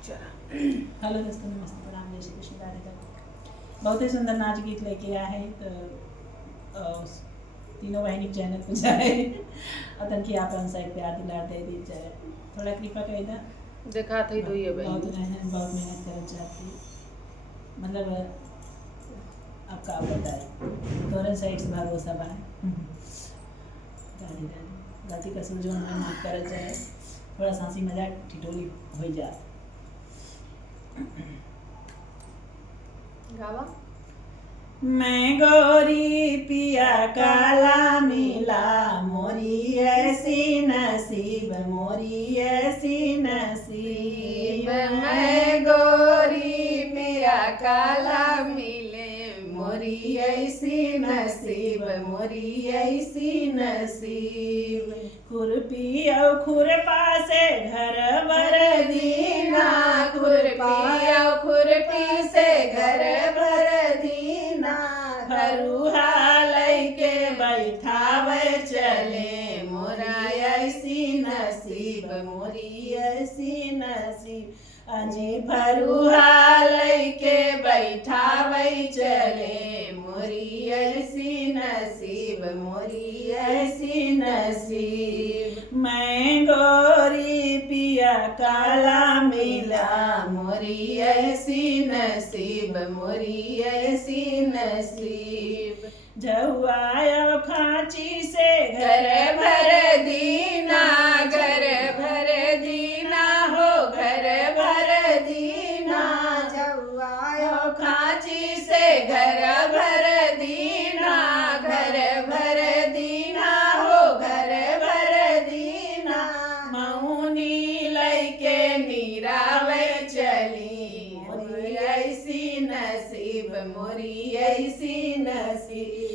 Hello दोस्तों, नमस्ते, प्रणाम, जय श्री कृष्ण, राधे राधे। बहुत ही सुंदर नाच गीत लेके आया है तो तीनों बहनी चैनल पर जाए अतन की आप साइड पे आदि लाड़ दे दी जाए, थोड़ा कृपा कर इधर देखा थे तो ये बहुत मेहनत कर जाती, मतलब आपका बताए तोरे साइड से भरोसा बा राधे राधे। गलती का सूझो हमें माफ कर जाए, थोड़ा सा हंसी मजाक ठिठोली हो जाए। गावा मैं गोरी पिया काला मिला, मोरी ऐसी नसीब, मोरी ऐसी नसीब। मैं गोरी पिया काला मिले, मोरी ऐसी नसीब, मोरी ऐसी नसीब। खुरपी और खुरपा से घर भर दीना, खुरपी और खुरपी से घर भर दीना, फरुहा लैके बैठावे चले, मोरा ऐसी नसीब, मोरी ऐसी नसीब। अजी फरुहा लैके बैठावे चले, मोरी ऐसी नसीब, मोरी ऐसी नसीब। मैं गोरी पिया काला मिला, मोरी ऐसी नसीब, मोरी ऐसी नसीब। जहुआयो खांची से घर भर दीना, घर भर दीना हो, घर भर दीना। जहुआयो खांची से घर भर दीना, घर भर दीना हो, घर भर दीना। मौनी लैके नीरावे चली, मोरी ऐसी नसीब, मोरी ऐसी नसीब।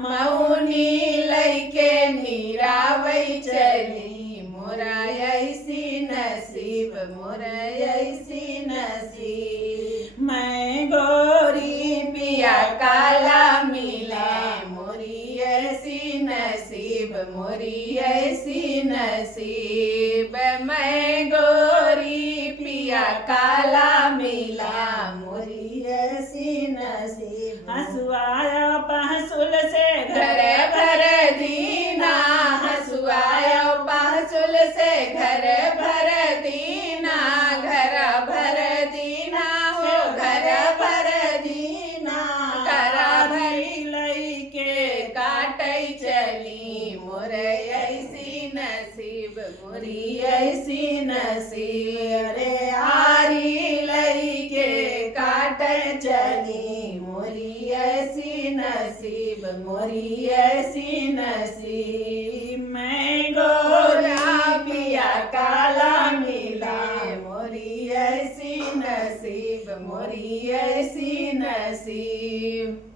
मौनी लैके नीरावे चली, मोरा ऐसी नसीब, मोरा ऐसी नसीब। मैं गोरी पिया काला मिले, मोरी ऐसी नसीब, मोरी ऐसी नसीब। मैं गोरी पिया काला मिला, मोरी ऐसी नसीब। हंसुआया पहसुल से घर भर दीना, हंसुआया पहसुल से घर भर दीना, घर भर दीना हो, घर भर दीना। करा भरी लैके काटै चली, मोरे ऐसी नसीब, मोरी ऐसी नसीब। रे आरी लैके काटै चली, मोरी ऐसी नसीब, मोरी ऐसी नसीब। मैं गोरा पिया काला मिला, मोरी ऐसी नसीब, मोरी ऐसी नसीब।